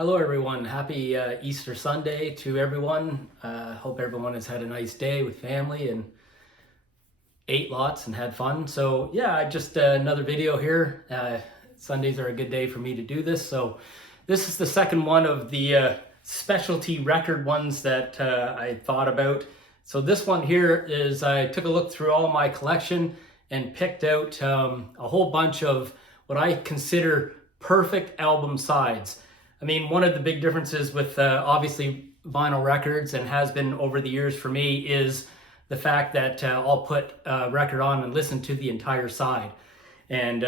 Hello, everyone. Happy Easter Sunday to everyone. Hope everyone has had a nice day with family and ate lots and had fun. So yeah, just another video here. Sundays are a good day for me to do this. So this is the second one of the specialty record ones that I thought about. So this one here is I took a look through all my collection and picked out a whole bunch of what I consider perfect album sides. I mean, one of the big differences with obviously vinyl records, and has been over the years for me, is the fact that I'll put a record on and listen to the entire side. And,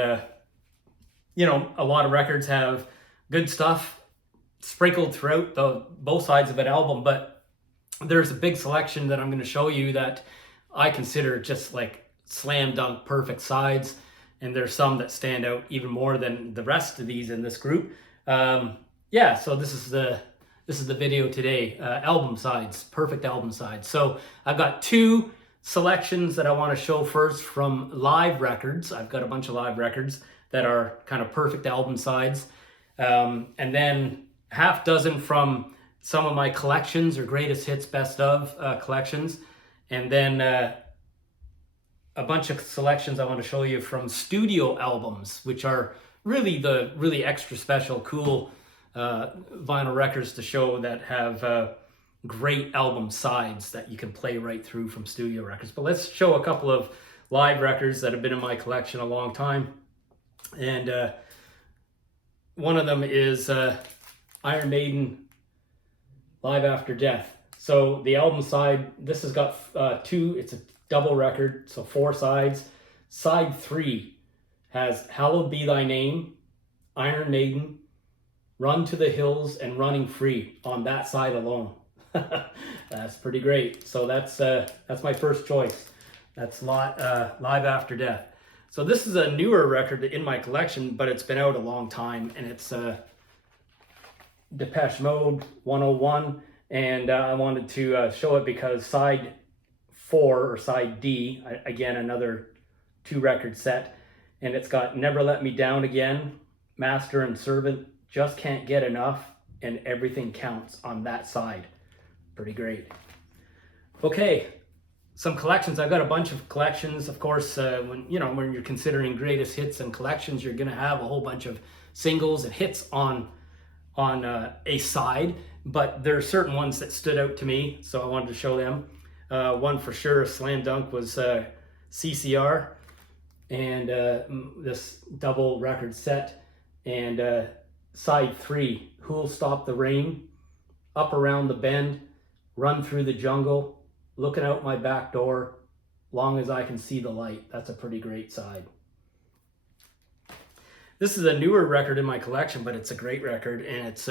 you know, a lot of records have good stuff sprinkled throughout both sides of an album, but there's a big selection that I'm going to show you that I consider just like slam dunk perfect sides. And there's some that stand out even more than the rest of these in this group. Yeah, so this is the video today. Album sides, perfect album sides. So I've got two selections that I want to show first from live records. I've got a bunch of live records that are kind of perfect album sides, and then half dozen from some of my collections or greatest hits, best of collections, and then a bunch of selections I want to show you from studio albums, which are really extra special, cool vinyl records to show that have great album sides that you can play right through from studio records. But let's show a couple of live records that have been in my collection a long time. And one of them is Iron Maiden Live After Death. So the album side, this has got it's a double record, so 4 sides. Side 3 has Hallowed Be Thy Name, Iron Maiden, Run to the Hills, and Running Free on that side alone. That's pretty great. So that's my first choice. That's Live After Death. So this is a newer record in my collection, but it's been out a long time, and it's Depeche Mode 101, and I wanted to show it because side 4, or side D, again another 2-record set, and it's got Never Let Me Down Again, Master and Servant, Just Can't Get Enough, and Everything Counts on that side. Pretty great. Okay, some collections. I've got a bunch of collections. Of course, when you're considering greatest hits and collections, you're going to have a whole bunch of singles and hits on a side. But there are certain ones that stood out to me, so I wanted to show them. One for sure, slam dunk, was CCR, and this double record set, and side 3, Who'll Stop the Rain, Up Around the Bend, Run Through the Jungle, Looking Out My Back Door, Long As I Can See the Light. That's a pretty great side. This is a newer record in my collection, but it's a great record, and it's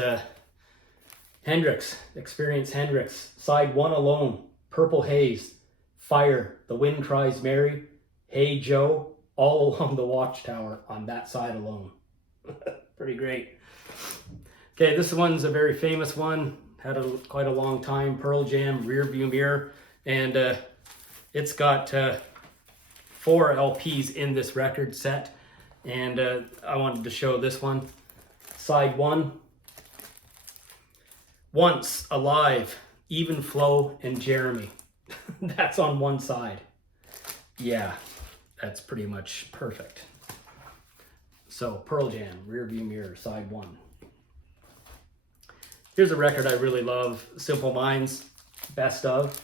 Hendrix, Experience Hendrix, side 1 alone, Purple Haze, Fire, The Wind Cries Mary, Hey Joe, All Along the Watchtower on that side alone. Pretty great. Okay, this one's a very famous one. Had quite a long time. Pearl Jam, Rear View Mirror. And it's got 4 LPs in this record set. And I wanted to show this one. Side 1. Once, Alive, Even Flow, and Jeremy. That's on one side. Yeah, that's pretty much perfect. So Pearl Jam, Rear View Mirror, side 1. Here's a record I really love, Simple Minds, Best Of.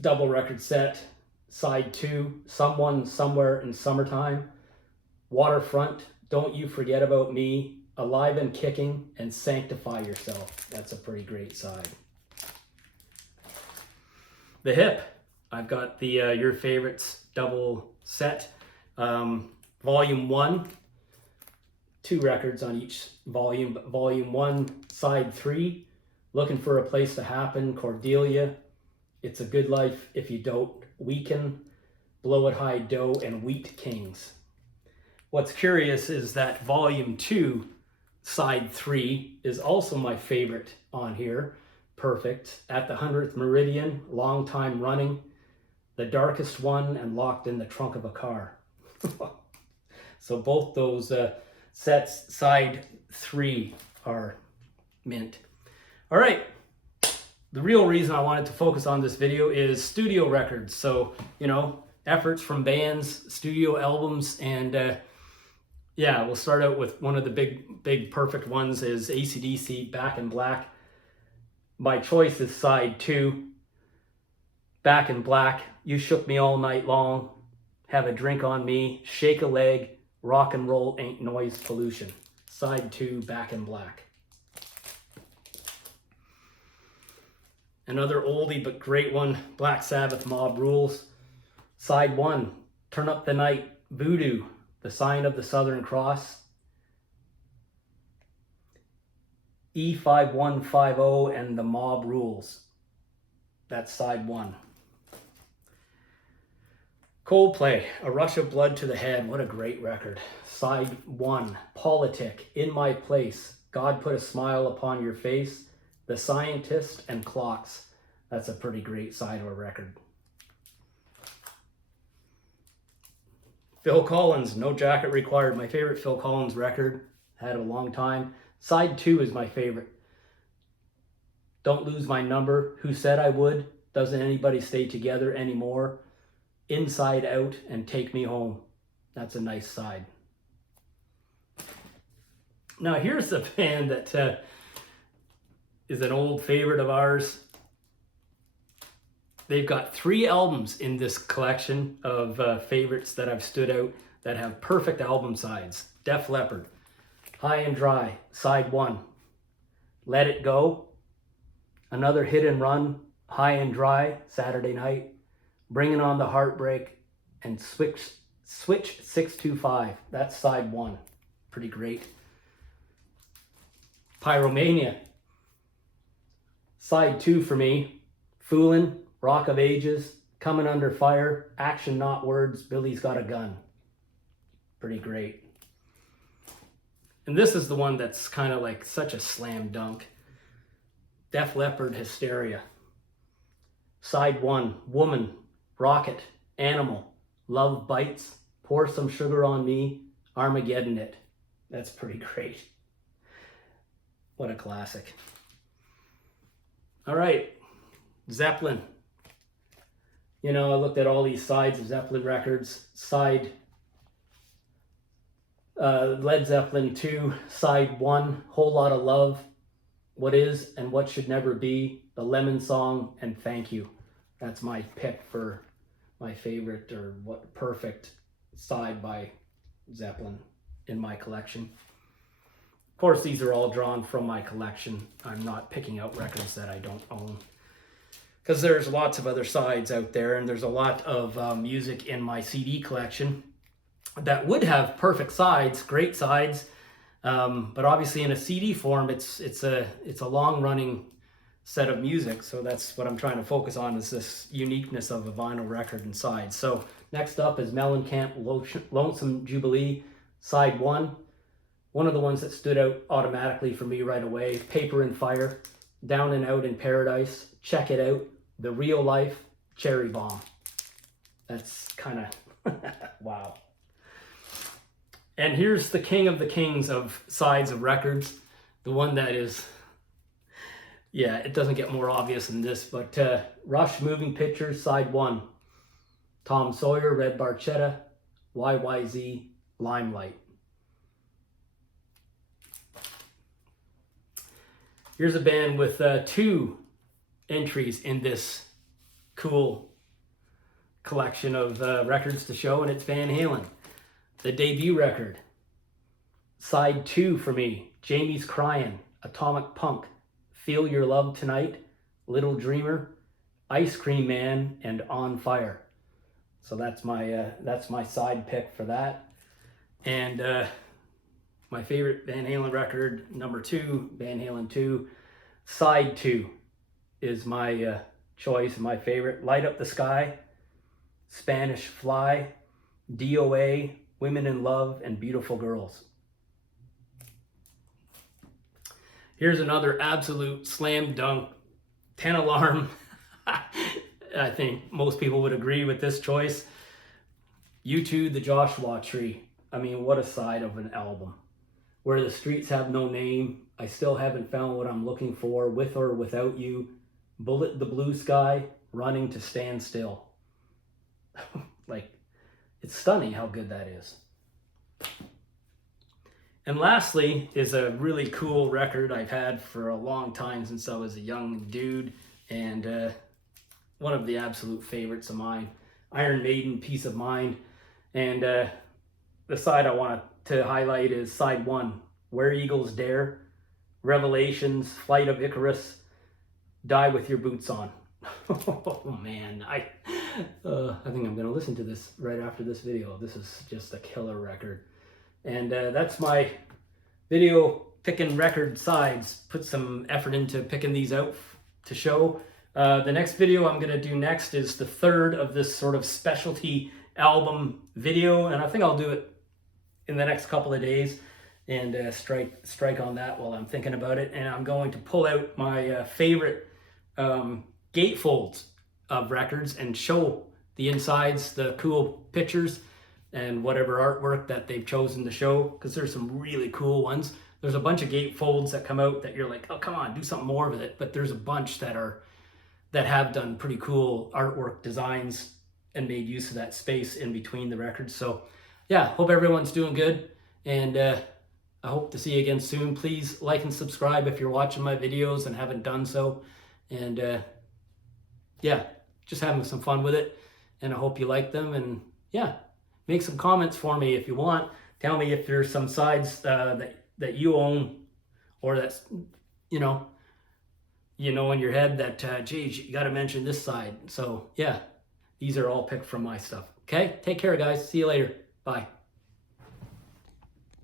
Double record set, side 2, Someone, Somewhere in Summertime, Waterfront, Don't You Forget About Me, Alive and Kicking, and Sanctify Yourself. That's a pretty great side. The Hip, I've got the Your Favorites double set. Volume 1, 2 records on each volume, but Volume 1, Side 3, Looking for a Place to Happen, Cordelia, It's a Good Life If You Don't, Weaken, Blow It High Dough, and Wheat Kings. What's curious is that Volume 2, Side 3, is also my favorite on here. Perfect, At the 100th Meridian, Long Time Running, The Darkest One, and Locked in the Trunk of a Car. So both those sets, side 3, are mint. All right. The real reason I wanted to focus on this video is studio records. So, you know, efforts from bands, studio albums, and yeah, we'll start out with one of the big perfect ones is AC/DC, Back in Black. My choice is side 2, Back in Black, You Shook Me All Night Long, Have a Drink on Me, Shake a Leg, Rock and Roll Ain't Noise Pollution. Side 2, Back in Black. Another oldie but great one, Black Sabbath, Mob Rules. Side 1, Turn Up the Night, Voodoo, The Sign of the Southern Cross. E5150 and The Mob Rules. That's side 1. Coldplay, A Rush of Blood to the Head. What a great record. Side 1, Politic, In My Place, God Put a Smile Upon Your Face, The Scientist, and Clocks. That's a pretty great side of a record. Phil Collins, No Jacket Required. My favorite Phil Collins record. Had it a long time. Side 2 is my favorite. Don't Lose My Number, Who Said I Would, Doesn't Anybody Stay Together Anymore, Inside Out, and Take Me Home. That's a nice side. Now here's a band that is an old favorite of ours. They've got 3 albums in this collection of favorites that have stood out that have perfect album sides. Def Leppard, High and Dry, side 1. Let It Go, Another Hit and Run, High and Dry, Saturday Night, Bringing on the Heartbreak, and Switch 625. That's side 1. Pretty great. Pyromania, side 2 for me. Foolin', Rock of Ages, Coming Under Fire, Action Not Words, Billy's Got a Gun. Pretty great. And this is the one that's kind of like such a slam dunk. Def Leppard, Hysteria. Side 1, Woman, Rocket, Animal, Love Bites, Pour Some Sugar on Me, Armageddon It. That's pretty great. What a classic. All right, Zeppelin. You know, I looked at all these sides of Zeppelin records. Side Led Zeppelin 2, side 1, Whole Lot of Love, What Is and What Should Never Be, The Lemon Song, and Thank You. That's my pick for my favorite or what perfect side by Zeppelin in my collection. Of course, these are all drawn from my collection. I'm not picking out records that I don't own, because there's lots of other sides out there, and there's a lot of music in my CD collection that would have perfect sides, great sides, but obviously in a CD form, it's a long-running set of music. So that's what I'm trying to focus on, is this uniqueness of a vinyl record and sides. So next up is Mellencamp, Lonesome Jubilee, side 1. One of the ones that stood out automatically for me right away, Paper and Fire, Down and Out in Paradise, Check It Out, The Real Life, Cherry Bomb. That's kind of, wow. And here's the king of the kings of sides of records. The one that is, yeah, it doesn't get more obvious than this, but Rush Moving Pictures, side 1. Tom Sawyer, Red Barchetta, YYZ, Limelight. Here's a band with 2 entries in this cool collection of records to show, and it's Van Halen. The debut record, side 2 for me, Jamie's Cryin', Atomic Punk, Feel Your Love Tonight, Little Dreamer, Ice Cream Man, and On Fire. So that's my side pick for that. And my favorite Van Halen record, number 2, Van Halen 2, side 2 is my choice, my favorite. Light Up the Sky, Spanish Fly, DOA, Women in Love, and Beautiful Girls. Here's another absolute slam dunk, 10 alarm. I think most people would agree with this choice. U2, The Joshua Tree. I mean, what a side of an album. Where the streets have no name, I still haven't found what I'm looking for, with or without you, bullet the blue sky, running to stand still. Like, it's stunning how good that is. And lastly is a really cool record I've had for a long time, since I was a young dude, and one of the absolute favorites of mine, Iron Maiden, Peace of Mind. And the side I want to highlight is side 1, Where Eagles Dare, Revelations, Flight of Icarus, Die With Your Boots On. Oh man, I think I'm gonna listen to this right after this video. This is just a killer record. And that's my video picking record sides. Put some effort into picking these out to show. The next video I'm gonna do next is the third of this sort of specialty album video, and I think I'll do it in the next couple of days and strike on that while I'm thinking about it. And I'm going to pull out my favorite gatefolds of records and show the insides, the cool pictures, and whatever artwork that they've chosen to show, because there's some really cool ones. There's a bunch of gatefolds that come out that you're like, oh, come on, do something more with it. But there's a bunch that have done pretty cool artwork designs and made use of that space in between the records. So yeah, hope everyone's doing good, and I hope to see you again soon. Please like and subscribe if you're watching my videos and haven't done so. And yeah, just having some fun with it, and I hope you like them. And yeah, make some comments for me if you want. Tell me if there's some sides that you own, or that's, you know in your head that, geez, you got to mention this side. So yeah, these are all picked from my stuff. Okay, take care, guys. See you later. Bye.